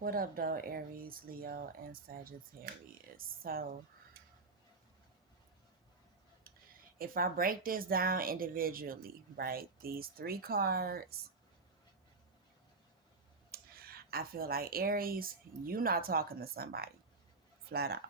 What up, though, Aries, Leo, and Sagittarius? So, if I break this down individually, right, these three cards, I feel like Aries, you not talking to somebody, flat out,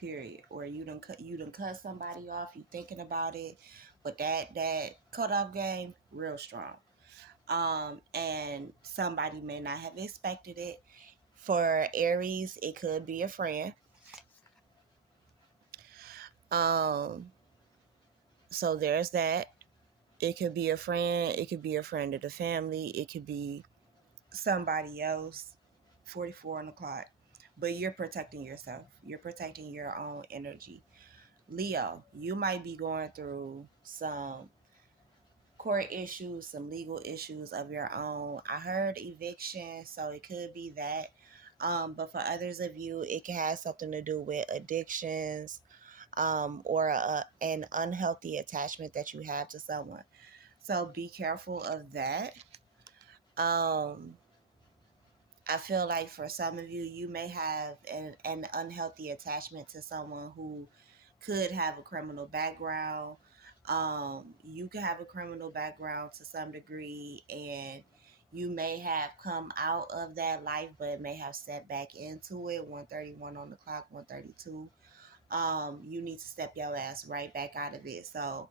period. Or you done cut somebody off. You thinking about it, but that cutoff game, real strong. And somebody may not have expected it. For Aries, it could be a friend. Um, so there's that. It could be a friend. It could be a friend of the family. It could be somebody else. 44 on the clock. But you're protecting yourself. You're protecting your own energy. Leo, you might be going through some court issues, some legal issues of your own. I heard eviction, so it could be that. But for others of you, it can have something to do with addictions, or an unhealthy attachment that you have to someone. So be careful of that. Um, I feel like for some of you, you may have an unhealthy attachment to someone who could have a criminal background. You could have a criminal background to some degree, and you may have come out of that life, but it may have set back into it. 1:31 on the clock, 1:32. You need to step your ass right back out of it. So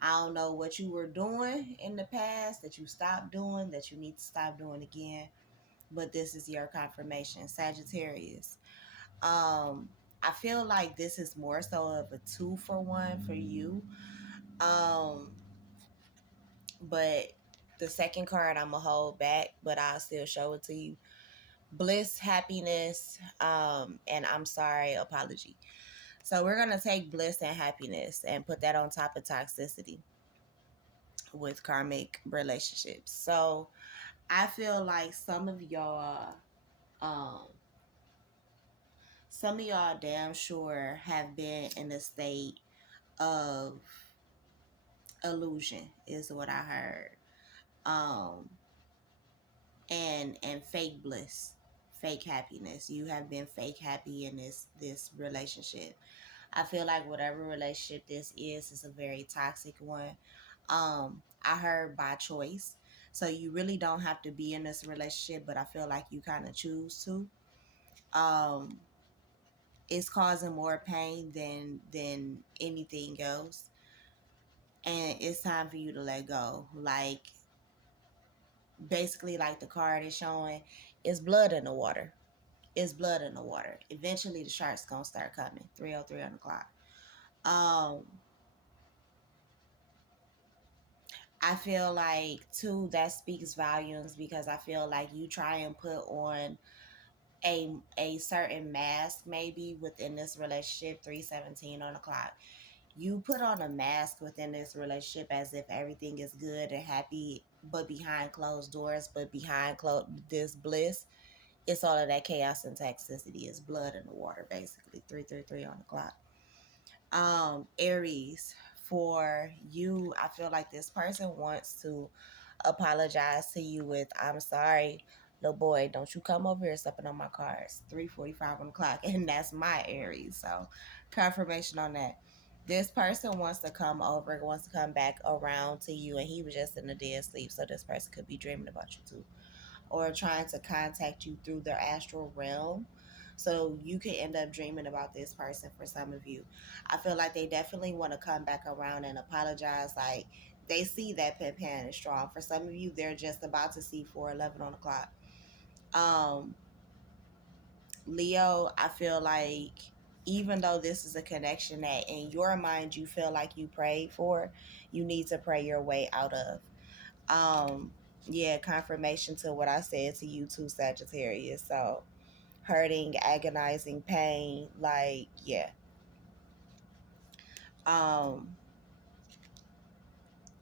I don't know what you were doing in the past that you stopped doing, that you need to stop doing again, but this is your confirmation. Sagittarius. Um, I feel like this is more so of a 2-for-1 for you. Um, but the second card I'm gonna hold back, but I'll still show it to you. Bliss, happiness, and I'm sorry, apology. So we're gonna take bliss and happiness and put that on top of toxicity with karmic relationships. So I feel like um, some of y'all damn sure have been in a state of illusion, is what I heard. Um, and fake bliss, fake happiness. You have been fake happy in this relationship. I feel like whatever relationship this is a very toxic one. I heard by choice. So you really don't have to be in this relationship, but I feel like you kind of choose to. Um, it's causing more pain than anything else. And it's time for you to let go. Like, basically, like the card is showing, it's blood in the water. It's blood in the water. Eventually the sharks gonna start coming. 3:03 on the clock. Um, I feel like too that speaks volumes, because I feel like you try and put on a certain mask maybe within this relationship. 3:17 on the clock. You put on a mask within this relationship as if everything is good and happy, but behind closed doors, but behind this bliss, it's all of that chaos and toxicity. It's blood in the water, basically. 3:33 on the clock. Aries, for you, I feel like this person wants to apologize to you with, I'm sorry, little boy, don't you come over here stepping on my cards. 3:45 on the clock. And that's my Aries. So confirmation on that. This person wants to come over, wants to come back around to you, and he was just in a dead sleep. So this person could be dreaming about you too, or trying to contact you through their astral realm. So you could end up dreaming about this person for some of you. I feel like they definitely want to come back around and apologize. Like, they see that Pen Pan is strong. For some of you, they're just about to see 4:11 on the clock. Um, Leo, I feel like even though this is a connection that in your mind you feel like you prayed for, you need to pray your way out of. Yeah, confirmation to what I said to you too, Sagittarius. So hurting, agonizing pain, like, yeah. Um,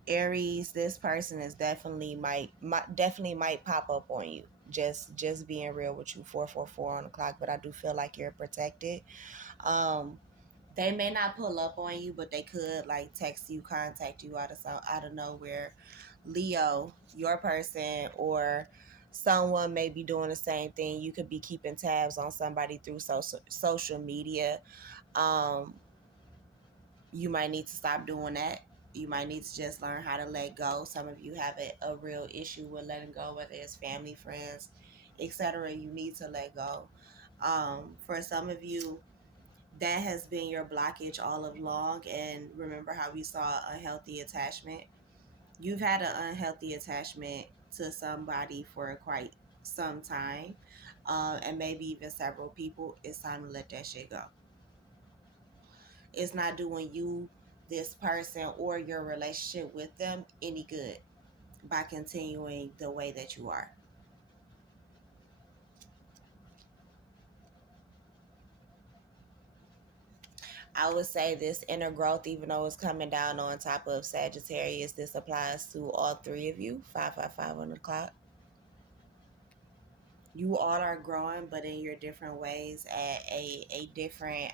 Aries, this person is definitely might pop up on you. Just being real with you. 4:44 on the clock, but I do feel like you're protected. Um, they may not pull up on you, but they could like text you, contact you out of nowhere. Leo, your person, or Someone may be doing the same thing. You could be keeping tabs on somebody through social media. Um, you might need to stop doing that. You might need to just learn how to let go. Some of you have a real issue with letting go, whether it's family, friends, etc. You need to let go. For some of you, that has been your blockage all along. And remember how we saw unhealthy attachment? You've had an unhealthy attachment to somebody for quite some time, and maybe even several people. It's time to let that shit go. It's not doing you, this person, or your relationship with them any good by continuing the way that you are. I would say this inner growth, even though it's coming down on top of Sagittarius, this applies to all three of you. 555 on the clock. You all are growing, but in your different ways at a different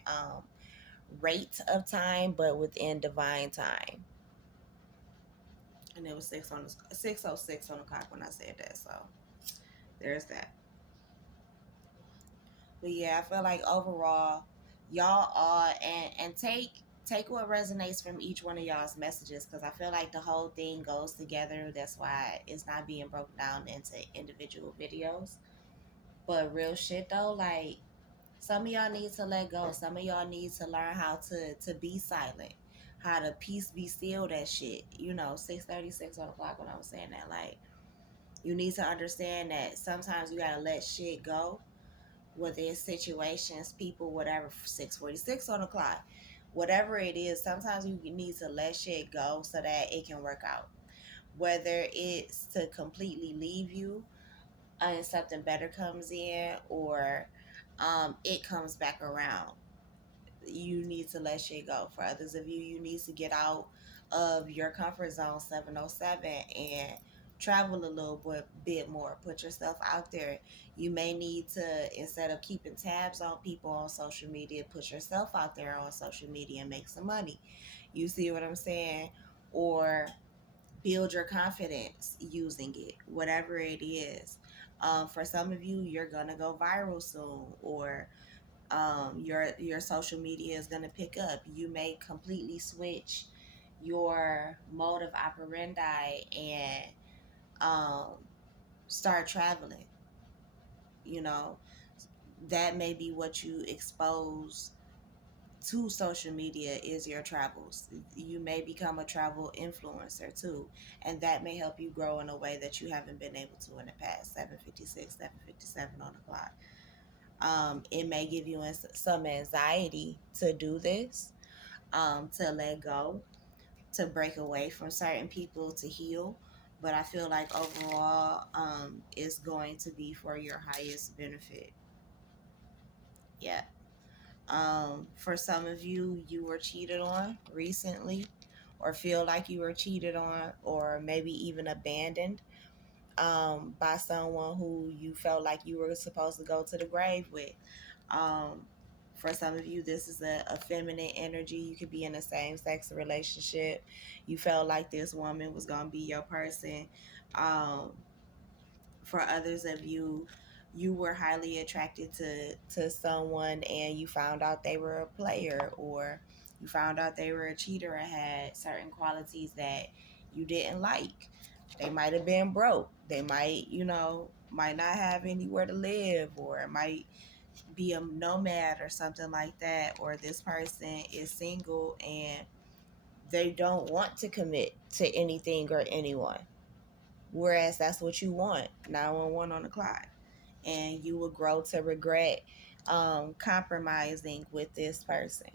rate of time, but within divine time. And it was 6:06 on the clock when I said that. So there's that. But yeah, I feel like overall, y'all are and take what resonates from each one of y'all's messages, because I feel like the whole thing goes together. That's why it's not being broken down into individual videos. But real shit though, like some of y'all need to let go. Some of y'all need to learn how to be silent, how to peace be still that shit. 6:36 on the clock when I was saying that. Like you need to understand that sometimes you gotta let shit go, whether it's situations, people, whatever. 6:46 on the clock, whatever it is. Sometimes you need to let shit go so that it can work out. Whether it's to completely leave you and something better comes in, or it comes back around. You need to let shit go. For others of you, you need to get out of your comfort zone 707 and travel a little bit more. Put yourself out there. You may need to, instead of keeping tabs on people on social media, put yourself out there on social media and make some money. You see what I'm saying? Or build your confidence using it, whatever it is. For some of you, you're gonna go viral soon, or your social media is gonna pick up. You may completely switch your mode of operandi and um, start traveling. You know, that may be what you expose to social media is your travels. You may become a travel influencer too, and that may help you grow in a way that you haven't been able to in the past. 7:56, 7:57 on the clock. It may give you some anxiety to do this, to let go, to break away from certain people, to heal. But I feel like overall, it's going to be for your highest benefit. Yeah. For some of you, you were cheated on recently, or feel like you were cheated on, or maybe even abandoned by someone who you felt like you were supposed to go to the grave with. Um, for some of you, this is a feminine energy. You could be in a same sex relationship. You felt like this woman was going to be your person. Um, for others of you, you were highly attracted to someone and you found out they were a player, or you found out they were a cheater and had certain qualities that you didn't like. They might have been broke. They might not have anywhere to live, or it might be a nomad or something like that. Or this person is single and they don't want to commit to anything or anyone, whereas that's what you want. 911 on the clock. And you will grow to regret compromising with this person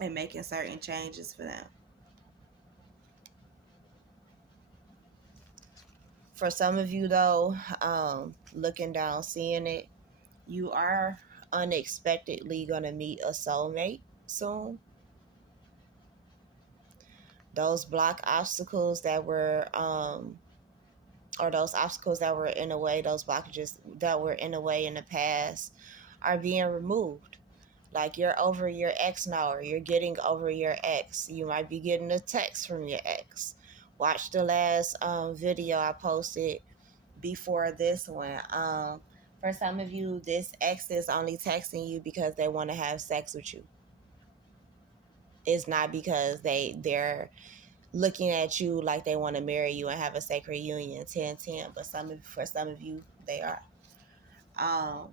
and making certain changes for them. For some of you though, looking down, seeing it, you are unexpectedly gonna meet a soulmate soon. Those block obstacles that were or those obstacles that were in the way, those blockages that were in the way in the past are being removed. Like you're over your ex now, or you're getting over your ex. You might be getting a text from your ex. Watch the last video I posted before this one. For some of you, this ex is only texting you because they want to have sex with you. It's not because they're looking at you like they want to marry you and have a sacred union 10-10. But for some of you, they are. Um,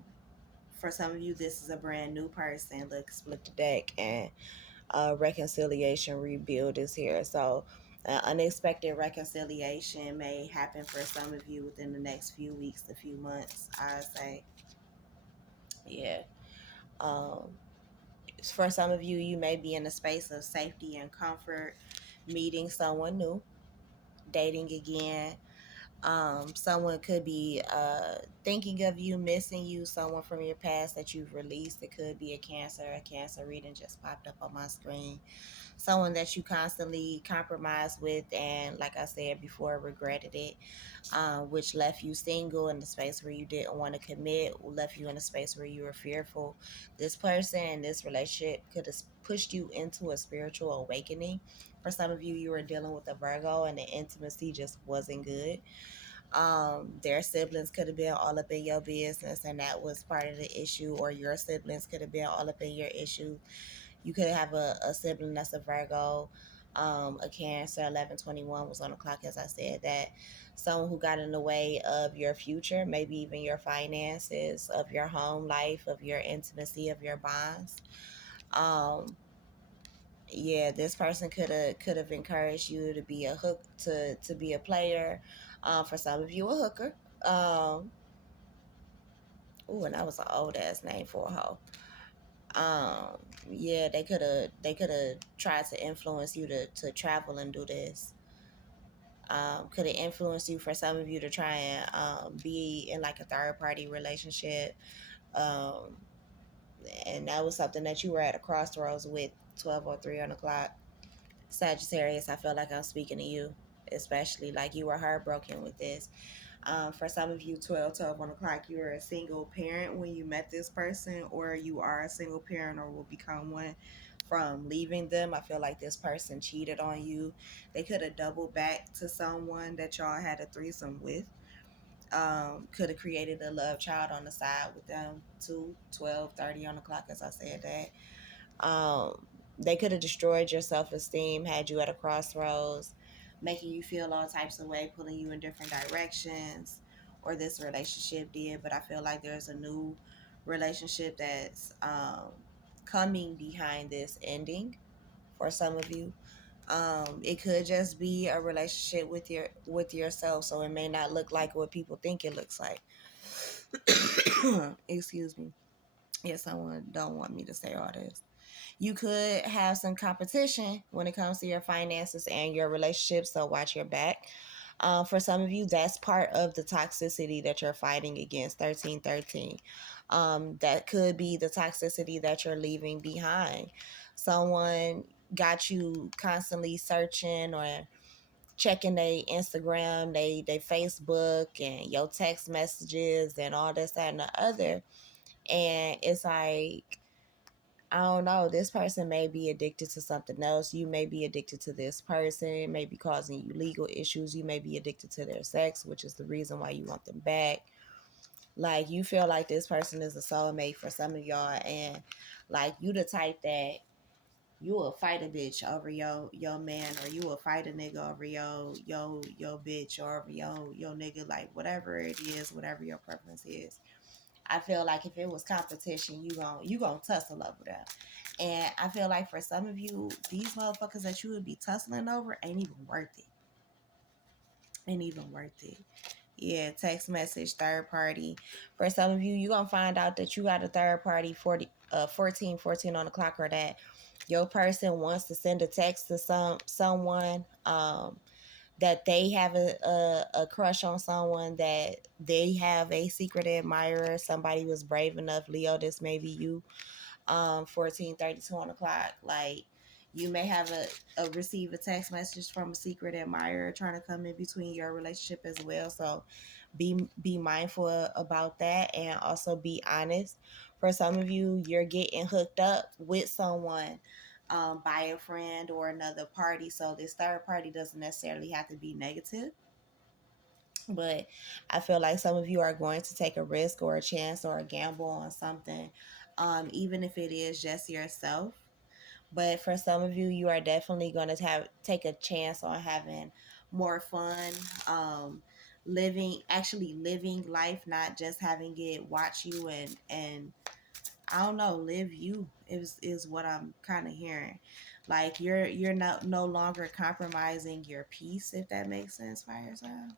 for some of you, this is a brand new person. Look, split the deck, and reconciliation rebuild is here. So unexpected reconciliation may happen for some of you within the next few weeks, a few months, I say. Yeah. Um, for some of you, you may be in a space of safety and comfort, meeting someone new, dating again. Someone could be thinking of you, missing you, someone from your past that you've released. It could be a cancer reading just popped up on my screen. Someone that you constantly compromised with, and like I said before, regretted it, which left you single in the space where you didn't want to commit, left you in a space where you were fearful. This person in this relationship could have pushed you into a spiritual awakening. For some of you, you were dealing with a Virgo and the intimacy just wasn't good. Their siblings could have been all up in your business, and that was part of the issue, or your siblings could have been all up in your issue. You could have a sibling that's a Virgo, a Cancer. 1121 was on the clock, as I said. That someone who got in the way of your future, maybe even your finances, of your home life, of your intimacy, of your bonds. Yeah, this person could have encouraged you to be a hook, to be a player. For some of you, a hooker. Ooh, and that was an old ass name for a hoe. Yeah, they could have tried to influence you to travel and do this. Could have influenced you, for some of you, to try and be in like a third party relationship. Um, and that was something that you were at a crossroads with. 12:03 on the clock. Sagittarius, I feel like I'm speaking to you, especially like you were heartbroken with this. For some of you, 12 on the clock, you were a single parent when you met this person, or you are a single parent or will become one from leaving them. I feel like this person cheated on you. They could have doubled back to someone that y'all had a threesome with. Could have created a love child on the side with them too. 12:30 on the clock, as I said that. They could have destroyed your self-esteem, had you at a crossroads, making you feel all types of way, pulling you in different directions, or this relationship did. But I feel like there's a new relationship that's coming behind this ending for some of you. It could just be a relationship with yourself, so it may not look like what people think it looks like. Excuse me. Yeah, someone don't want me to say all this. You could have some competition when it comes to your finances and your relationship, so watch your back. For some of you, that's part of the toxicity that you're fighting against. 1313. That could be the toxicity that you're leaving behind. Someone got you constantly searching or checking their Instagram, they Facebook, and your text messages and all this, that, and the other. And it's like, I don't know, this person may be addicted to something else. You may be addicted to this person. It may be causing you legal issues. You may be addicted to their sex, which is the reason why you want them back. Like, you feel like this person is a soulmate for some of y'all, and like, you the type that you will fight a bitch over your man, or you will fight a nigga over your bitch, or over your nigga, like whatever it is, whatever your preference is. I feel like if it was competition, you gonna tussle over them. And I feel like for some of you, these motherfuckers that you would be tussling over ain't even worth it. Ain't even worth it. Yeah, text message, third party. For some of you, you're gonna find out that you got a third party 14 on the clock, or that your person wants to send a text to someone, that they have a crush on someone, that they have a secret admirer. Somebody was brave enough, Leo, this may be you. 14:32 on the clock, like, you may have receive a text message from a secret admirer trying to come in between your relationship as well. So be mindful about that, and also be honest. For some of you, you're getting hooked up with someone, by a friend or another party. So this third party doesn't necessarily have to be negative. But I feel like some of you are going to take a risk or a chance or a gamble on something, even if it is just yourself. But for some of you, you are definitely going to take a chance on having more fun, actually living life, not just having it watch you and I don't know, live you is what I'm kind of hearing. Like you're not no longer compromising your peace, if that makes sense, fire sign.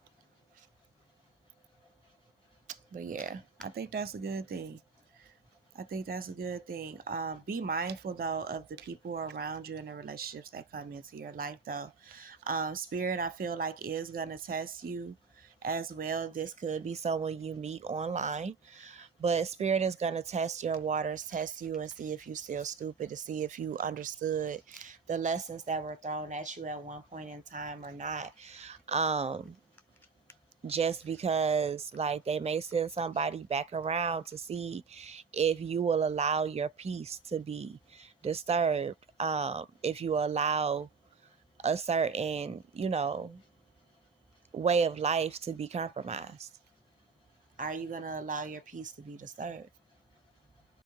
But yeah, I think that's a good thing. I think that's a good thing. Be mindful though of the people around you and the relationships that come into your life though. Spirit, I feel like is gonna test you as well. This could be someone you meet online, but Spirit is gonna test your waters, test you, and see if you still stupid, to see if you understood the lessons that were thrown at you at one point in time or not. Um, just because like they may send somebody back around to see if you will allow your peace to be disturbed, if you allow a certain way of life to be compromised. Are you going to allow your peace to be disturbed?